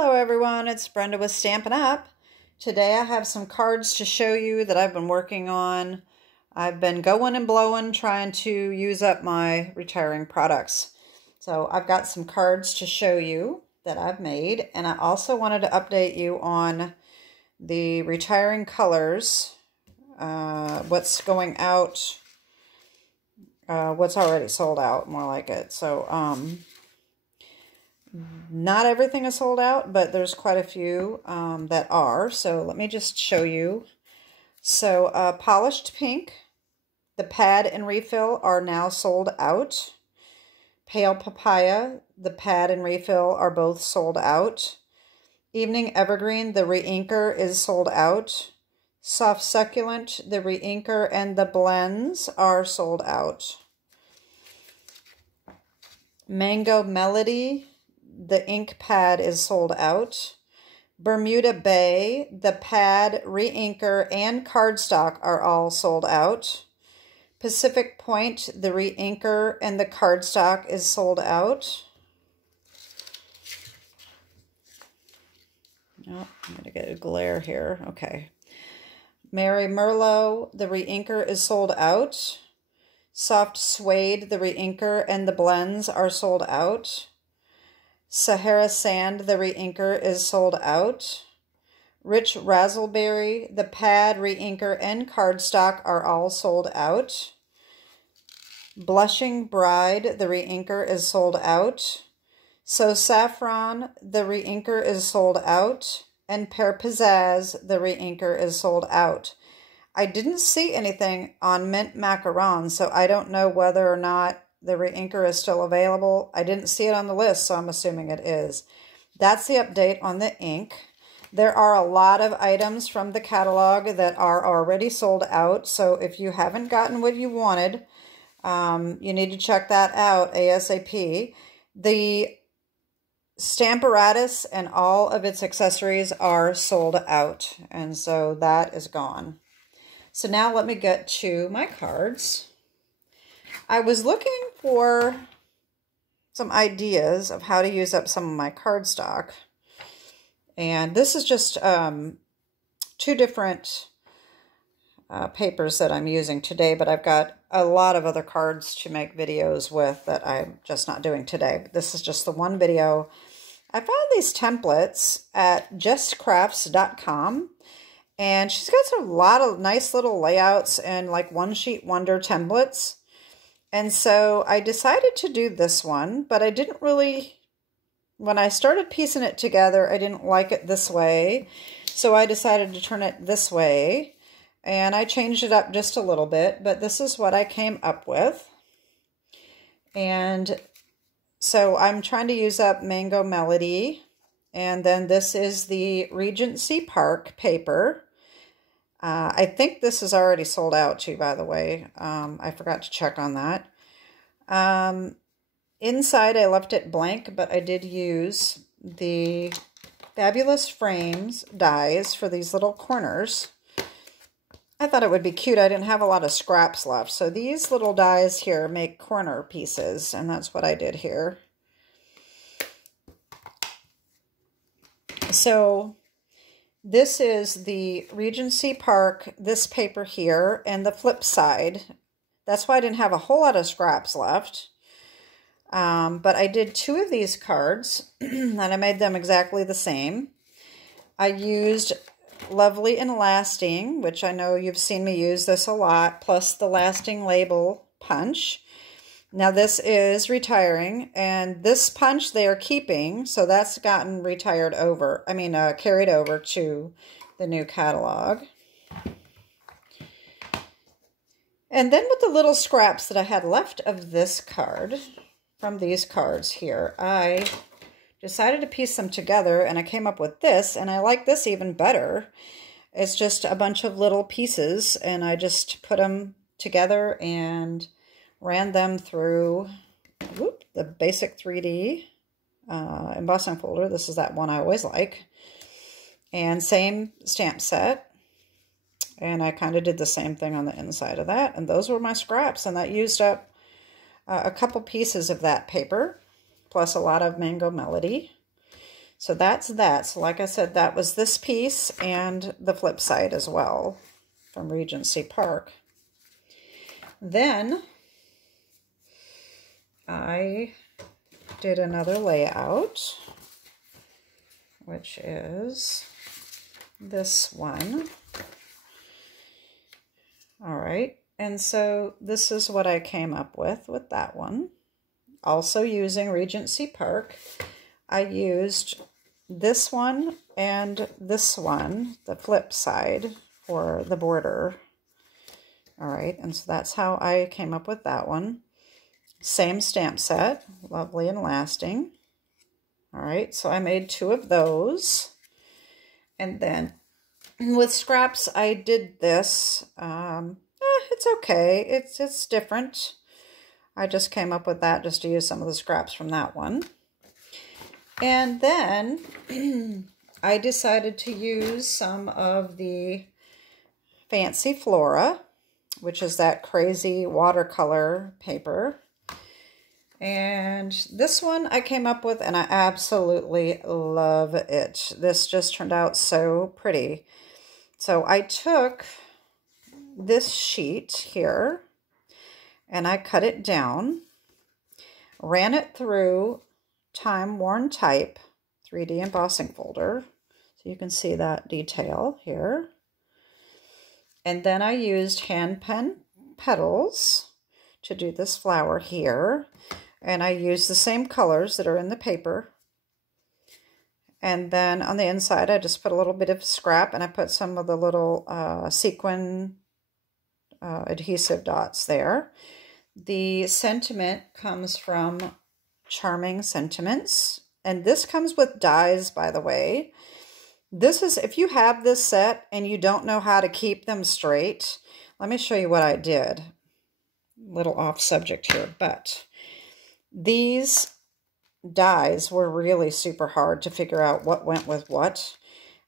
Hello everyone, it's Brenda with Stampin' Up. Today I have some cards to show you that I've been working on. I've been going and blowing trying to use up my retiring products. So I've got some cards to show you that I've made, and I also wanted to update you on the retiring colors, what's going out, what's already sold out, more like it. So not everything is sold out, but there's quite a few that are. So let me just show you. So Polished Pink, the pad and refill are now sold out. Pale Papaya, the pad and refill are both sold out. Evening Evergreen, the re-inker is sold out. Soft Succulent, the re-inker and the blends are sold out. Mango Melody, the ink pad is sold out. Bermuda Bay, the pad, re-inker, and cardstock are all sold out. Pacific Point, the re-inker and the cardstock is sold out. Oh, I'm going to get a glare here. Okay. Mary Merlot, the re-inker is sold out. Soft Suede, the re-inker and the blends are sold out. Sahara Sand, the re-inker is sold out. Rich Razzleberry, the pad, re-inker, and cardstock are all sold out. Blushing Bride, the re-inker is sold out. So Saffron, the re-inker is sold out. And Pear Pizzazz, the re-inker is sold out. I didn't see anything on Mint Macaron, so I don't know whether or not the re-inker is still available. I didn't see it on the list, so I'm assuming it is. That's the update on the ink. There are a lot of items from the catalog that are already sold out, so if you haven't gotten what you wanted, you need to check that out ASAP. The Stamparatus and all of its accessories are sold out, and so that is gone. So now let me get to my cards. I was looking for some ideas of how to use up some of my cardstock. And this is just two different papers that I'm using today, but I've got a lot of other cards to make videos with that I'm just not doing today. But this is just the one video. I found these templates at justcrafts.com. And she's got a lot of nice little layouts and like one sheet wonder templates. And so I decided to do this one, but I didn't really, when I started piecing it together, I didn't like it this way. So I decided to turn it this way, and I changed it up just a little bit, but this is what I came up with. And so I'm trying to use up Mango Melody, and then this is the Regency Park paper. I think this is already sold out too, by the way. I forgot to check on that. Inside I left it blank, but I did use the Fabulous Frames dies for these little corners. I thought it would be cute. I didn't have a lot of scraps left. So these little dies here make corner pieces, and that's what I did here. So this is the Regency Park, this paper here, and the flip side. That's why I didn't have a whole lot of scraps left. But I did two of these cards, and I made them exactly the same. I used Lovely and Lasting, which I know you've seen me use this a lot, plus the Lasting Label punch. Now this is retiring, and this punch they are keeping, so that's gotten carried over to the new catalog. And then with the little scraps that I had left of this card, from these cards here, I decided to piece them together, and I came up with this, and I like this even better. It's just a bunch of little pieces, and I just put them together and ran them through the basic 3D embossing folder. This is that one I always like. And same stamp set. And I kind of did the same thing on the inside of that. And those were my scraps. And that used up a couple pieces of that paper, plus a lot of Mango Melody. So that's that. So like I said, that was this piece and the flip side as well from Regency Park. Then I did another layout, which is this one. All right, and so this is what I came up with that one. Also using Regency Park, I used this one and this one, the flip side, for the border. All right, and so that's how I came up with that one. Same stamp set, lovely and lasting. All right, so I made 2 of those. And then with scraps, I did this. It's okay. It's different. I just came up with that just to use some of the scraps from that one. And then I decided to use some of the Fancy Flora, which is that crazy watercolor paper. And this one I came up with, and I absolutely love it. This just turned out so pretty. So I took this sheet here, and I cut it down, ran it through time-worn type 3D embossing folder, so you can see that detail here. And then I used hand pen petals to do this flower here. And I used the same colors that are in the paper. And then on the inside, I just put a little bit of scrap, and I put some of the little sequin adhesive dots there. The sentiment comes from Charming Sentiments. And this comes with dies, by the way. This is, if you have this set and you don't know how to keep them straight, let me show you what I did. A little off subject here, but these dies were really super hard to figure out what went with what.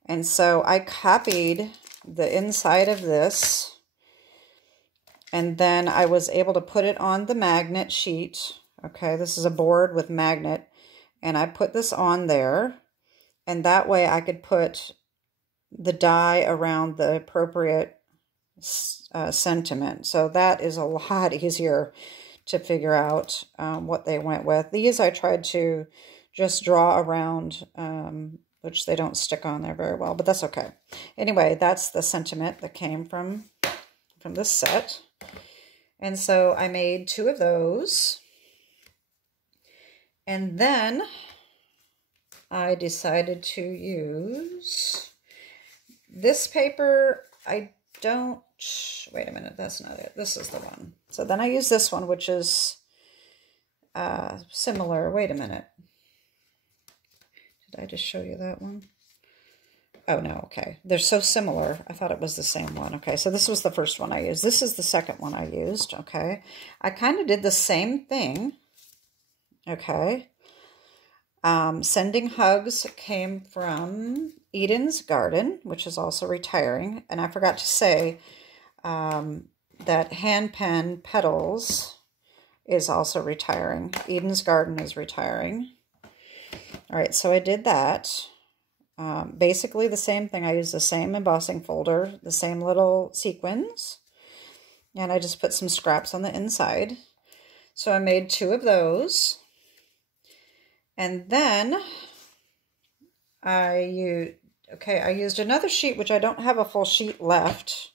And so I copied the inside of this, and then I was able to put it on the magnet sheet. Okay, this is a board with magnet, and I put this on there, and that way I could put the die around the appropriate sentiment. So that is a lot easier to figure out what they went with. These I tried to just draw around, which they don't stick on there very well, but that's okay. Anyway, that's the sentiment that came from this set. And so I made 2 of those. And then I decided to use this paper. I don't, wait a minute, that's not it. This is the one. So then I use this one, which is similar. Wait a minute. Did I just show you that one? Oh, no, okay. They're so similar. I thought it was the same one. Okay, so this was the first one I used. This is the second one I used, okay? I kind of did the same thing, okay? Sending Hugs came from Eden's Garden, which is also retiring. And I forgot to say that Hand Pen Petals is also retiring. Eden's Garden is retiring. All right, so I did that. Basically the same thing. I used the same embossing folder, the same little sequins, and I just put some scraps on the inside. So I made 2 of those. And then I used another sheet, which I don't have a full sheet left.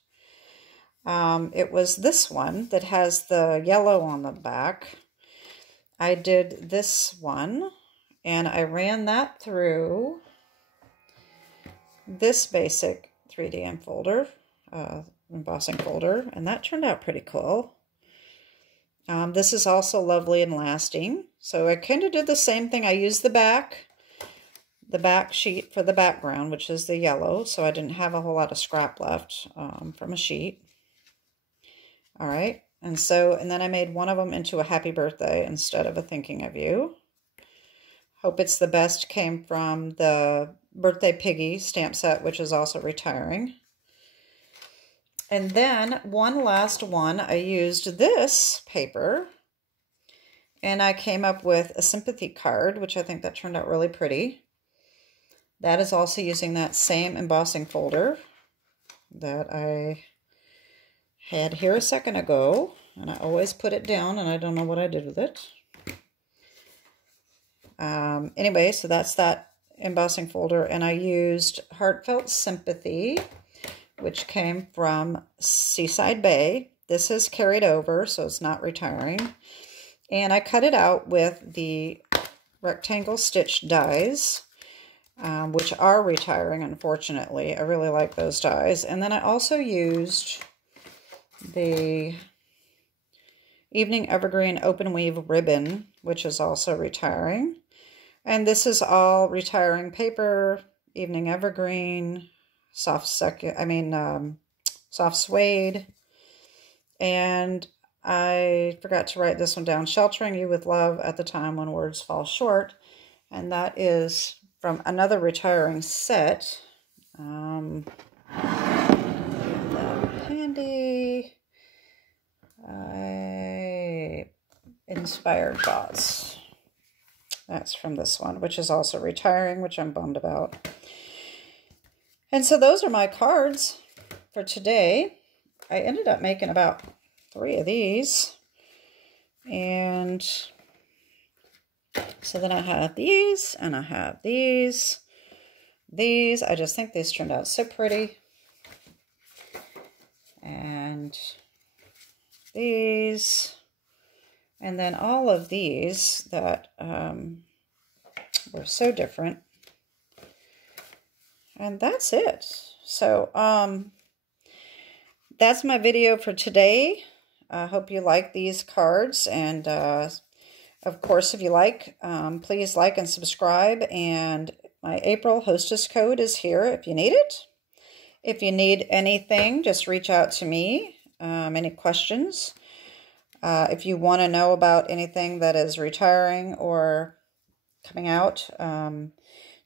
It was this one that has the yellow on the back. I did this one, and I ran that through this basic 3D embossing folder, and that turned out pretty cool. This is also lovely and lasting. So I kind of did the same thing. I used the back sheet for the background, which is the yellow, so I didn't have a whole lot of scrap left from a sheet. All right, and then I made one of them into a happy birthday instead of a thinking of you. Hope It's the Best came from the Birthday Piggy stamp set, which is also retiring. And then one last one, I used this paper, and I came up with a sympathy card, which I think that turned out really pretty. That is also using that same embossing folder that I had here a second ago, and I always put it down and I don't know what I did with it. Anyway, so that's that embossing folder, and I used Heartfelt Sympathy, which came from Seaside Bay. This is carried over, so it's not retiring. And I cut it out with the rectangle stitch dies, which are retiring, unfortunately. I really like those dies. And then I also used the Evening Evergreen Open Weave ribbon, which is also retiring. And this is all retiring paper, Evening Evergreen, soft suede. And I forgot to write this one down, Sheltering You with Love at the Time When Words Fall Short. And that is from another retiring set. Handy. Inspired Thoughts. That's from this one, which is also retiring, which I'm bummed about. And so those are my cards for today. I ended up making about 3 of these. And so then I have these, and I have these. These, I just think these turned out so pretty. And these. And then all of these that were so different. And that's it. So that's my video for today. I hope you like these cards. And of course, if you like, please like and subscribe. And my April hostess code is here if you need it. If you need anything, just reach out to me. Any questions? If you want to know about anything that is retiring or coming out,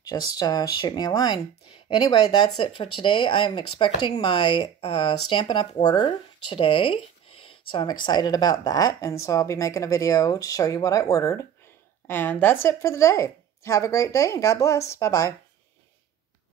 just shoot me a line. Anyway, that's it for today. I am expecting my Stampin' Up! Order today, so I'm excited about that. And so I'll be making a video to show you what I ordered. And that's it for the day. Have a great day, and God bless. Bye-bye.